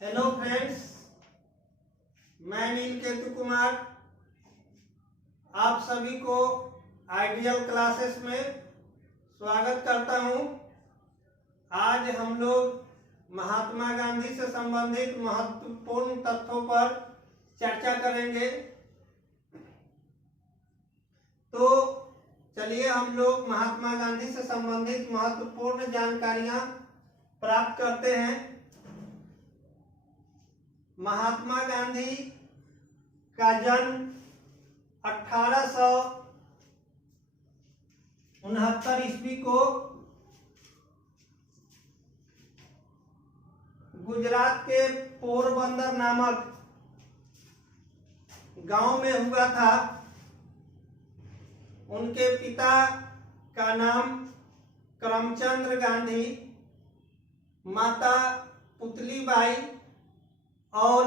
Hello friends, मैं नील केतु कुमार आप सभी को आइडियल क्लासेस में स्वागत करता हूं। आज हम लोग महात्मा गांधी से संबंधित महत्वपूर्ण तथ्यों पर चर्चा करेंगे। तो चलिए हम लोग महात्मा गांधी से संबंधित महत्वपूर्ण जानकारियां प्राप्त करते हैं। महात्मा गांधी का जन्म 1869 ईस्वी को गुजरात के पोरबंदर नामक गांव में हुआ था। उनके पिता का नाम करमचंद गांधी, माता पुतलीबाई और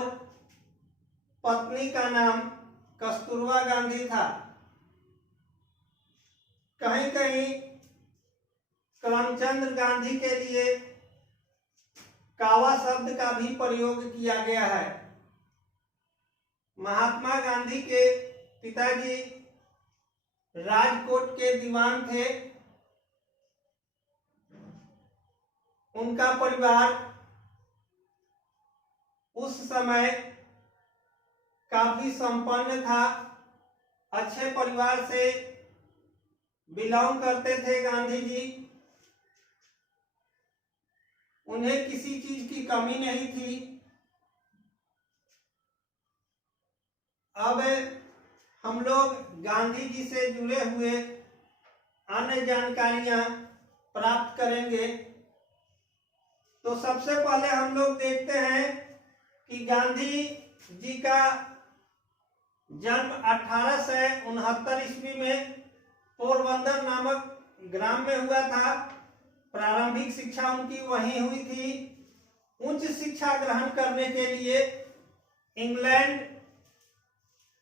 पत्नी का नाम कस्तूरबा गांधी था। कहीं कहीं करमचंद गांधी के लिए कावा शब्द का भी प्रयोग किया गया है। महात्मा गांधी के पिताजी राजकोट के दीवान थे। उनका परिवार उस समय काफी संपन्न था, अच्छे परिवार से बिलोंग करते थे गांधी जी। उन्हें किसी चीज की कमी नहीं थी। अब हम लोग गांधी जी से जुड़े हुए अन्य जानकारियां प्राप्त करेंगे। तो सबसे पहले हम लोग देखते हैं कि गांधी जी का जन्म 1869 ईस्वी में पोरबंदर नामक ग्राम में हुआ था। प्रारंभिक शिक्षा उनकी वहीं हुई थी। उच्च शिक्षा ग्रहण करने के लिए इंग्लैंड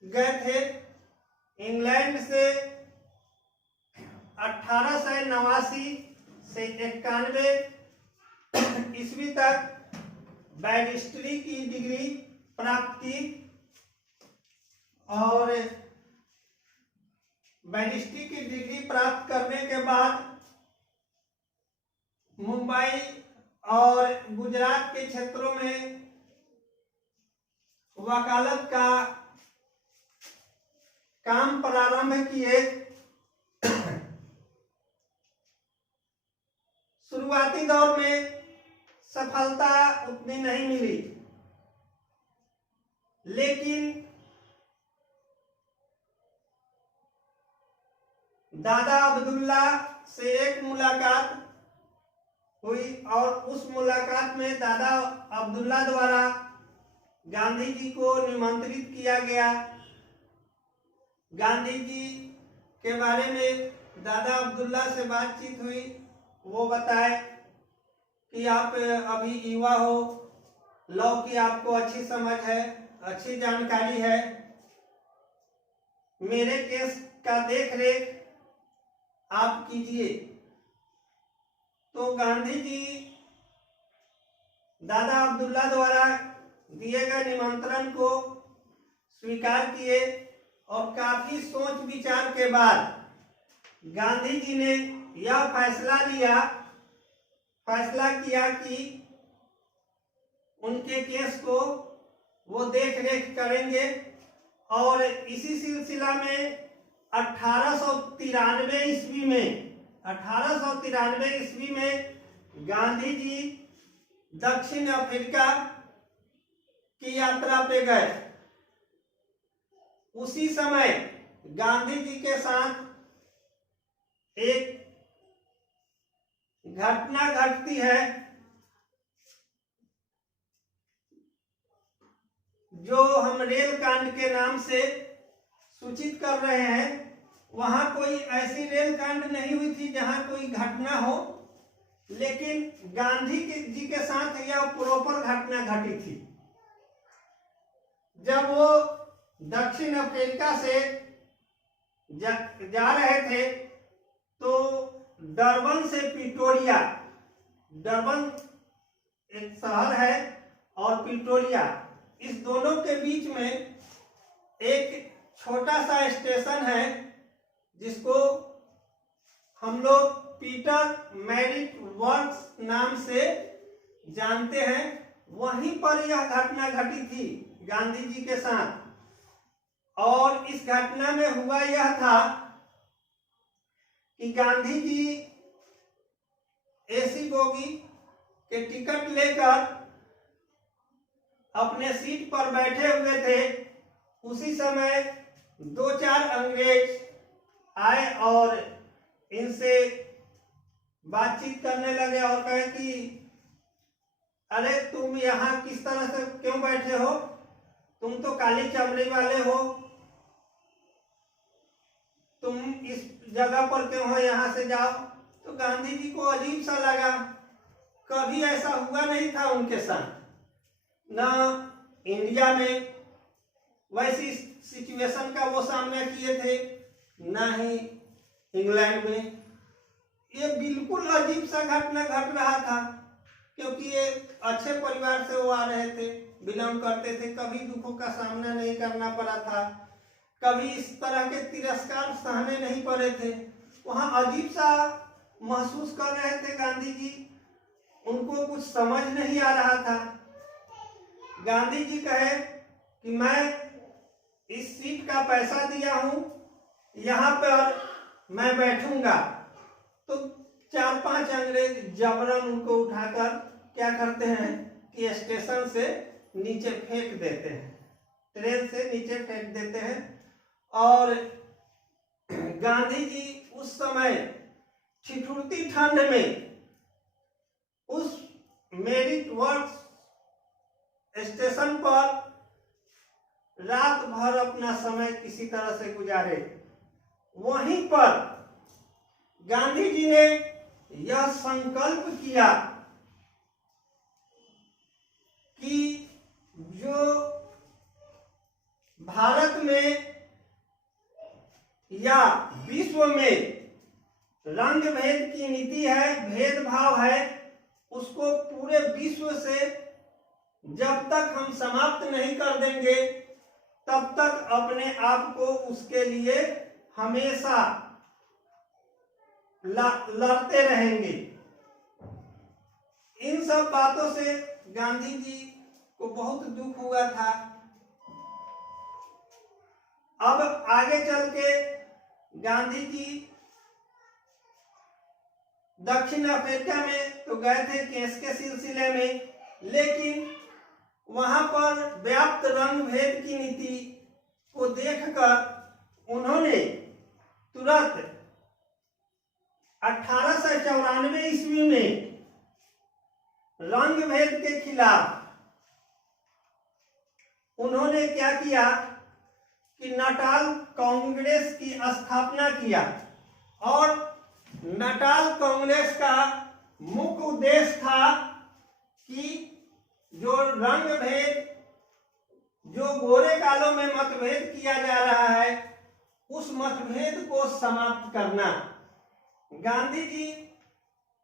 गए थे। इंग्लैंड से 1889 से 91 ईस्वी तक बैरिस्ट्री की डिग्री प्राप्त की और बैरिस्ट्री की डिग्री प्राप्त करने के बाद मुंबई और गुजरात के क्षेत्रों में वकालत का काम प्रारंभ किए। शुरुआती दौर में सफलता उतनी नहीं मिली, लेकिन दादा अब्दुल्ला से एक मुलाकात हुई और उस मुलाकात में दादा अब्दुल्ला द्वारा गांधी जी को निमंत्रित किया गया। गांधी जी के बारे में दादा अब्दुल्ला से बातचीत हुई। वो बताए कि आप अभी युवा हो, लॉ की आपको अच्छी समझ है, अच्छी जानकारी है, मेरे केस का देख रेख आप कीजिए। तो गांधी जी दादा अब्दुल्ला द्वारा दिए गए निमंत्रण को स्वीकार किए और काफी सोच विचार के बाद गांधी जी ने यह फैसला किया कि उनके केस को वो देख रेख करेंगे। और इसी सिलसिला में 1893 ईस्वी में गांधी जी दक्षिण अफ्रीका की यात्रा पे गए। उसी समय गांधी जी के साथ एक घटना घटती है जो हम रेल कांड के नाम से सूचित कर रहे हैं। वहां कोई ऐसी रेल कांड नहीं हुई थी जहां कोई घटना हो, लेकिन गांधी जी के साथ यह प्रॉपर घटना घटी थी। जब वो दक्षिण अफ्रीका से जा रहे थे तो डरबन से प्रिटोरिया, डरबन एक शहर है और प्रिटोरिया, इस दोनों के बीच में एक छोटा सा स्टेशन है जिसको हम लोग पीटर मेरिट वर्क्स नाम से जानते हैं। वहीं पर यह घटना घटी थी गांधी जी के साथ। और इस घटना में हुआ यह था कि गांधी जी एसी बोगी के टिकट लेकर अपने सीट पर बैठे हुए थे। उसी समय 2-4 अंग्रेज आए और इनसे बातचीत करने लगे और कहे कि अरे तुम यहाँ किस तरह से क्यों बैठे हो, तुम तो काली चमड़ी वाले हो, तुम इस जगह पर क्यों हो, यहाँ से जाओ। तो गांधी जी को अजीब सा लगा, कभी ऐसा हुआ नहीं था उनके साथ, ना इंडिया में वैसी सिचुएशन का वो सामना किए थे, ना ही इंग्लैंड में। ये बिल्कुल अजीब सा घटना घट रहा था, क्योंकि ये अच्छे परिवार से वो आ रहे थे, बिलोंग करते थे, कभी दुखों का सामना नहीं करना पड़ा था, कभी इस तरह के तिरस्कार सहने नहीं पड़े थे। वहाँ अजीब सा महसूस कर रहे थे गांधी जी, उनको कुछ समझ नहीं आ रहा था। गांधी जी कहे कि मैं इस सीट का पैसा दिया हूं, यहाँ पर मैं बैठूंगा। तो 4-5 अंग्रेज जबरन उनको उठाकर क्या करते हैं कि स्टेशन से नीचे फेंक देते हैं, ट्रेन से नीचे फेंक देते हैं। और गांधी जी उस समय ठिठुरती ठंड में उस मेरिट वर्क्स स्टेशन पर रात भर अपना समय किसी तरह से गुजारे। वहीं पर गांधी जी ने यह संकल्प किया कि जो भारत में या विश्व में रंग भेद की नीति है, भेदभाव है, उसको पूरे विश्व से जब तक हम समाप्त नहीं कर देंगे तब तक अपने आप को उसके लिए हमेशा लड़ते रहेंगे। इन सब बातों से गांधी जी को बहुत दुख हुआ था। अब आगे चल के गांधी जी दक्षिण अफ्रीका में तो गए थे केस के सिलसिले में, लेकिन वहां पर व्याप्त रंग भेद की नीति को देखकर उन्होंने तुरंत 1894 ईस्वी में रंग भेद के खिलाफ उन्होंने क्या किया कि नाटाल कांग्रेस की स्थापना किया। और नाटाल कांग्रेस का मुख्य उद्देश्य था कि जो रंग भेद, जो गोरे कालों में मतभेद किया जा रहा है, उस मतभेद को समाप्त करना। गांधी जी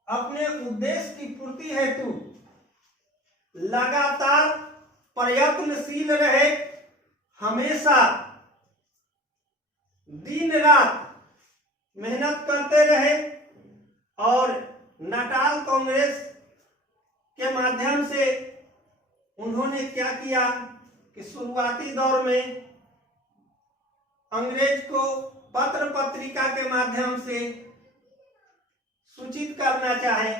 अपने उद्देश्य की पूर्ति हेतु लगातार प्रयत्नशील रहे, हमेशा दिन रात मेहनत करते रहे। और नाटाल कांग्रेस के माध्यम से उन्होंने क्या किया कि शुरुआती दौर में अंग्रेज को पत्र पत्रिका के माध्यम से सूचित करना चाहे,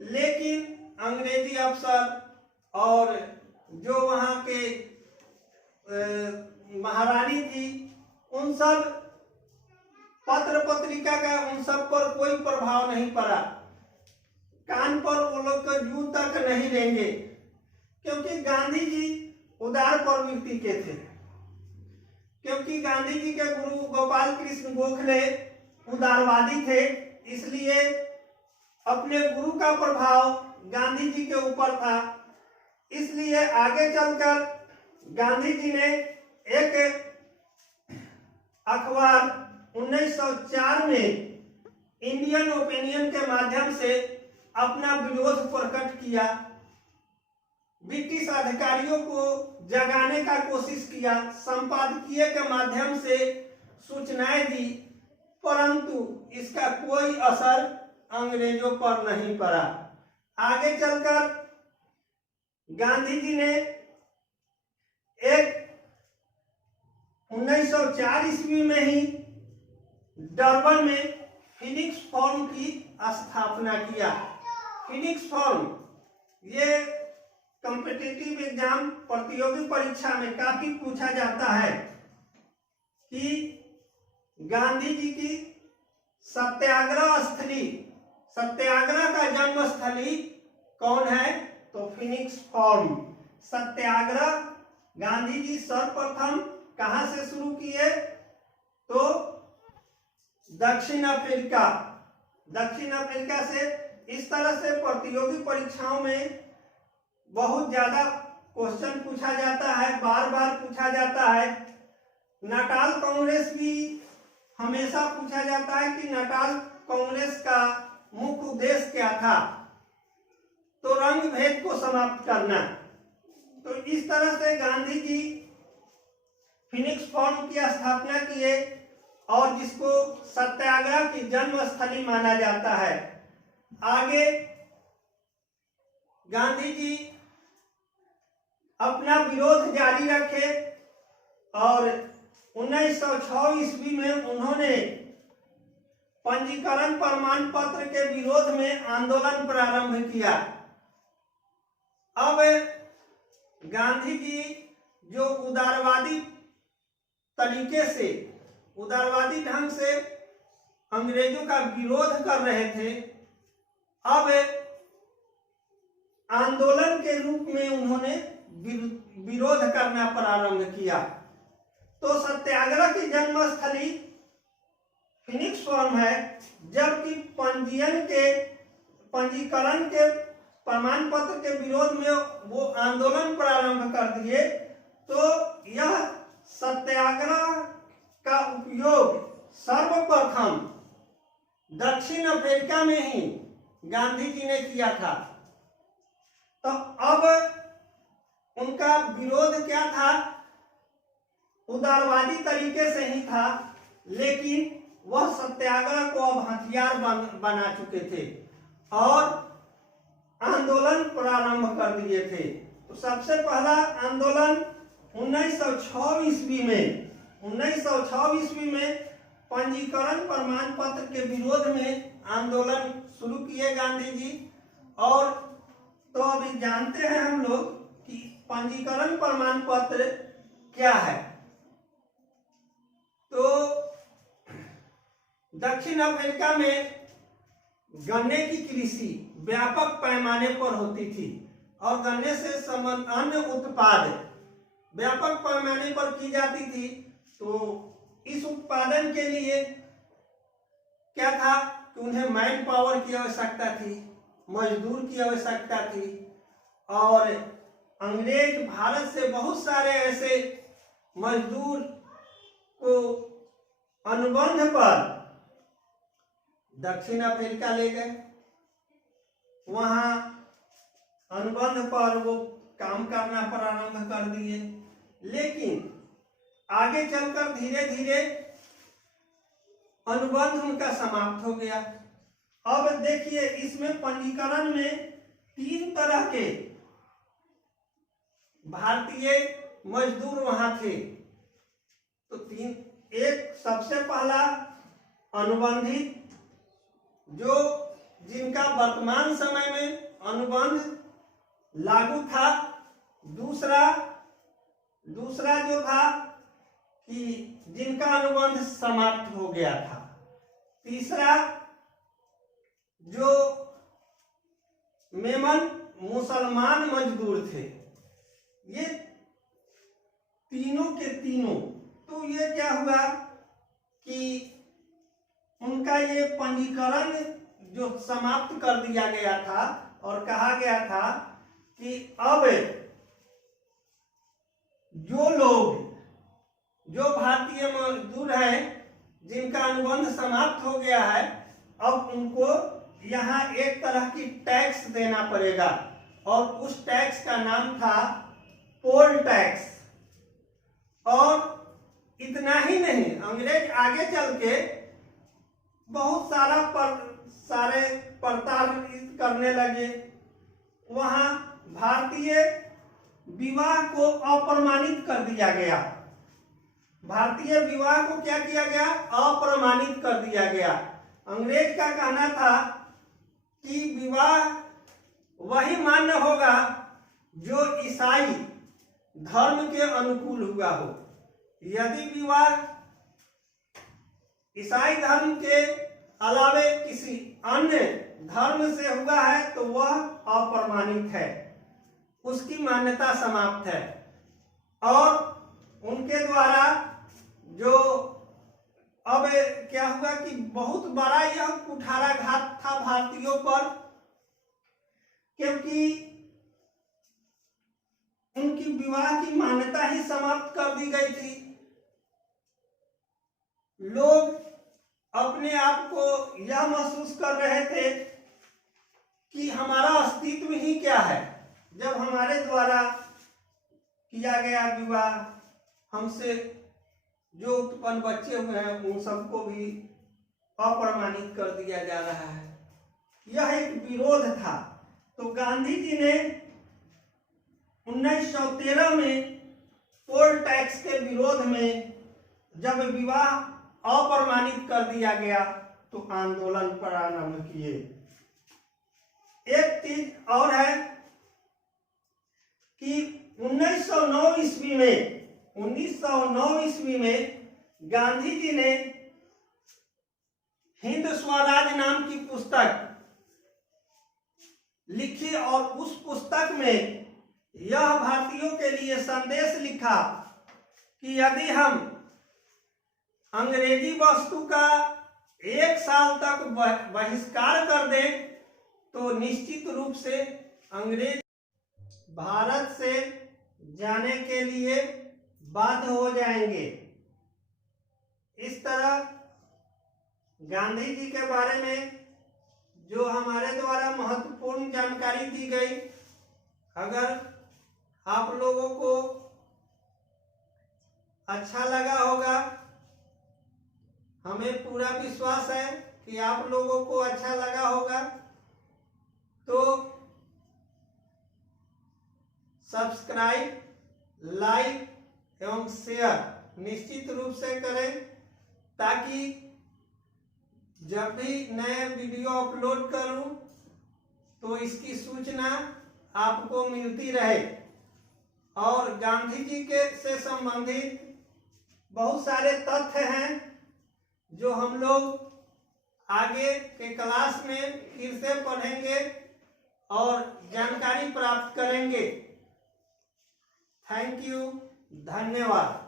लेकिन अंग्रेजी अफसर और जो वहां के महारानी थी, उन सब पत्र पत्रिका का उन सब पर कोई प्रभाव नहीं पड़ा, कान पर वो लोग का जू तक नहीं लेंगे, क्योंकि गांधी जी उदार प्रवृत्ति के थे। क्योंकि गांधी जी के गुरु गोपाल कृष्ण गोखले उदारवादी थे, इसलिए अपने गुरु का प्रभाव गांधी जी के ऊपर था। इसलिए आगे चलकर गांधी जी ने एक अखबार 1904 में इंडियन ओपिनियन के माध्यम से अपना विरोध प्रकट किया। ब्रिटिश अधिकारियों को जगाने का कोशिश किया, संपादकीय के माध्यम से सूचनाएं दी, परंतु इसका कोई असर अंग्रेजों पर नहीं पड़ा। आगे चलकर गांधी जी ने एक 1904 ईस्वी में ही डरबन में फिनिक्स फॉर्म की स्थापना किया। फिनिक्स फॉर्म ये कॉम्पिटिटिव एग्जाम प्रतियोगी परीक्षा में काफी पूछा जाता है कि गांधी जी की सत्याग्रह स्थली, सत्याग्रह का जन्म स्थली कौन है? तो फिनिक्स फॉर्म। सत्याग्रह गांधी जी सर्वप्रथम कहां से शुरू किए? तो दक्षिण अफ्रीका। दक्षिण अफ्रीका से। इस तरह से प्रतियोगी परीक्षाओं में बहुत ज्यादा क्वेश्चन पूछा जाता है, बार बार पूछा जाता है। नाटाल कांग्रेस भी हमेशा पूछा जाता है कि नाटाल कांग्रेस का मुख्य उद्देश्य क्या था? तो रंग भेद को समाप्त करना। तो इस तरह से गांधी जी फिनिक्स फॉर्म की स्थापना किए और जिसको सत्याग्रह की जन्म स्थली माना जाता है। आगे गांधी जी अपना विरोध जारी रखे और 1906 ईस्वी में उन्होंने पंजीकरण प्रमाण पत्र के विरोध में आंदोलन प्रारंभ किया। अब गांधी जी जो उदारवादी तरीके से, उदारवादी ढंग से अंग्रेजों का विरोध कर रहे थे, अब आंदोलन के रूप में उन्होंने विरोध करना प्रारंभ किया। तो सत्याग्रह की जन्मस्थली फिनिक्स फॉर्म है, जबकि पंजीकरण के प्रमाण पत्र के विरोध में वो आंदोलन प्रारंभ कर दिए। तो यह सत्याग्रह का उपयोग सर्वप्रथम दक्षिण अफ्रीका में ही गांधी जी ने किया था। तो अब उनका विरोध क्या था? उदारवादी तरीके से ही था, लेकिन वह सत्याग्रह को अब हथियार बना चुके थे और आंदोलन प्रारंभ कर दिए थे। तो सबसे पहला आंदोलन 1906 ईस्वी में पंजीकरण प्रमाण पत्र के विरोध में आंदोलन शुरू किए गांधी जी। और तो अभी जानते हैं हम लोग कि पंजीकरण प्रमाण पत्र क्या है। तो दक्षिण अफ्रीका में गन्ने की कृषि व्यापक पैमाने पर होती थी और गन्ने से संबंधित अन्य उत्पाद व्यापक पैमाने पर की जाती थी। तो इस उत्पादन के लिए क्या था कि उन्हें मैन पावर की आवश्यकता थी, मजदूर की आवश्यकता थी। और अंग्रेज भारत से बहुत सारे ऐसे मजदूर को अनुबंध पर दक्षिण अफ्रीका ले गए। वहां अनुबंध पर वो काम करना प्रारंभ कर दिए, लेकिन आगे चलकर धीरे धीरे अनुबंध उनका समाप्त हो गया। अब देखिए, इसमें पंजीकरण में 3 तरह के भारतीय मजदूर वहां थे। तो एक सबसे पहला अनुबंधित, जो जिनका वर्तमान समय में अनुबंध लागू था। दूसरा जो था कि जिनका अनुबंध समाप्त हो गया था। तीसरा जो मेमन मुसलमान मजदूर थे। ये तीनों के तीनों, तो ये क्या हुआ कि उनका ये पंजीकरण जो समाप्त कर दिया गया था और कहा गया था कि अब जो भारतीय मजदूर हैं जिनका अनुबंध समाप्त हो गया है, अब उनको यहाँ एक तरह की टैक्स देना पड़ेगा और उस टैक्स का नाम था पोल टैक्स। और इतना ही नहीं, अंग्रेज आगे चल के बहुत सारे प्रताड़ित करने लगे। वहां भारतीय विवाह को अप्रमाणित कर दिया गया। भारतीय विवाह को क्या किया गया? अप्रमाणित कर दिया गया। अंग्रेज का कहना था कि विवाह वही मान्य होगा जो ईसाई धर्म के अनुकूल हुआ हो। यदि विवाह ईसाई धर्म के अलावे किसी अन्य धर्म से हुआ है तो वह अप्रमाणित है, उसकी मान्यता समाप्त है। और उनके द्वारा जो अब क्या हुआ कि बहुत बड़ा यह कुठाराघात था भारतीयों पर, क्योंकि उनकी विवाह की मान्यता ही समाप्त कर दी गई थी। लोग अपने आप को यह महसूस कर रहे थे कि हमारा अस्तित्व ही क्या है, जब हमारे द्वारा किया गया विवाह, हमसे जो उत्पन्न बच्चे हुए हैं उन सबको भी अप्रमाणित कर दिया जा रहा है। यह एक विरोध था। तो गांधी जी ने 1913 में पोल टैक्स के विरोध में जब विवाह अप्रमाणित कर दिया गया तो आंदोलन प्रारंभ किए। एक चीज और है कि 1909 ईस्वी में गांधी जी ने हिंद स्वराज नाम की पुस्तक लिखी और उस पुस्तक में यह भारतीयों के लिए संदेश लिखा कि यदि हम अंग्रेजी वस्तु का 1 साल तक बहिष्कार कर दें तो निश्चित रूप से अंग्रेज भारत से जाने के लिए बाध्य हो जाएंगे। इस तरह गांधी जी के बारे में जो हमारे द्वारा महत्वपूर्ण जानकारी दी गई, अगर आप लोगों को अच्छा लगा होगा, हमें पूरा विश्वास है कि आप लोगों को अच्छा लगा होगा, तो सब्सक्राइब, लाइक एवं शेयर निश्चित रूप से करें, ताकि जब भी नए वीडियो अपलोड करूं तो इसकी सूचना आपको मिलती रहे। और गांधी जी से संबंधित बहुत सारे तथ्य हैं जो हम लोग आगे के क्लास में फिर से पढ़ेंगे और जानकारी प्राप्त करेंगे। थैंक यू, धन्यवाद।